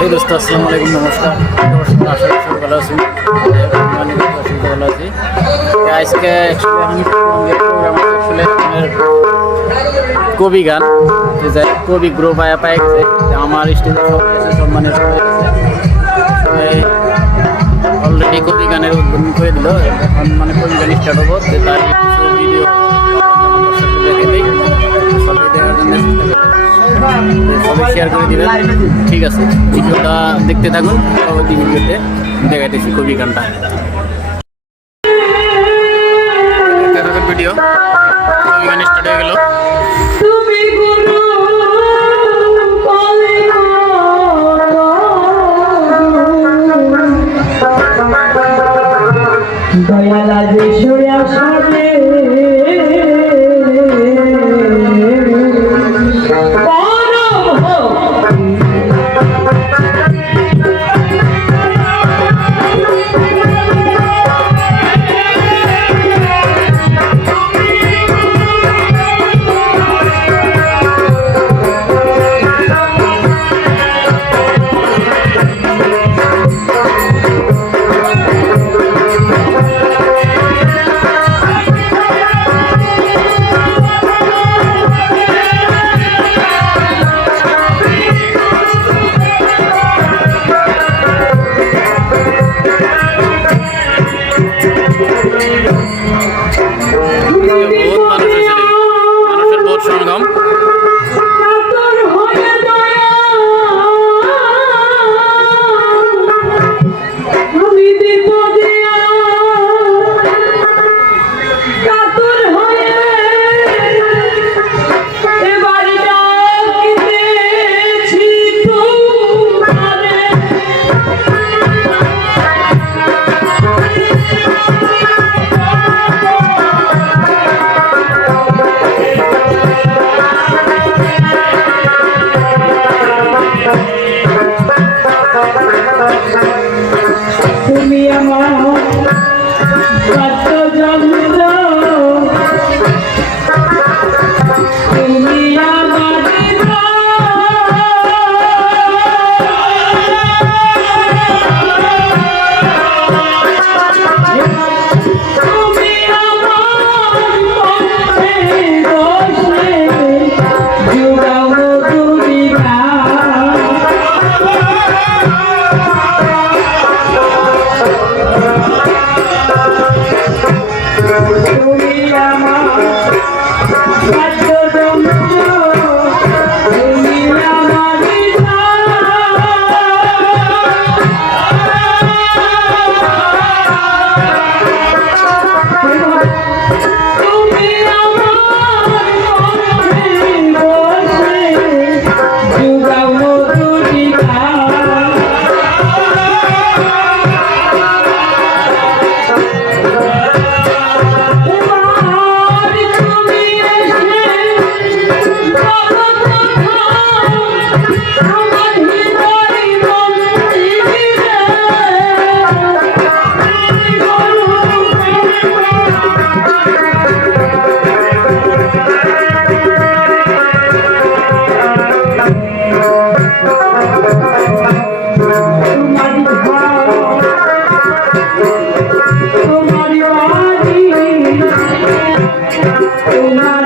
এই দোস্ত আসসালামু আলাইকুম, নমস্কার। আশা করি সব ভালো আছি, ভালো আছি। আজকে আসলে কবি গান কবি গ্রুপ আয়া পাই গেছে আমার স্টেজে সম্মানিত অলরেডি কবি গানের উদ্বোধন করে দিল। এখন মানে কবি গান স্টার্ট হবো, তার কিছু ভিডিও দেখে দিই, সবাই দেখার জন্য সবাই শেয়ার করে দিবেন। ঠিক আছে, ভিডিওটা দেখতে থাকুন। পরবর্তী ভিডিওতে দেখাইতেছি কবি গানটা। ভিডিও কবি গান স্টার্ট হয়ে গেল। দয়ালা যে সূর্য সবে মানুষের বহুত সংগ্রাম। তুমি আমার কত যন্ত্র, তুমি আমার তুমি তোমার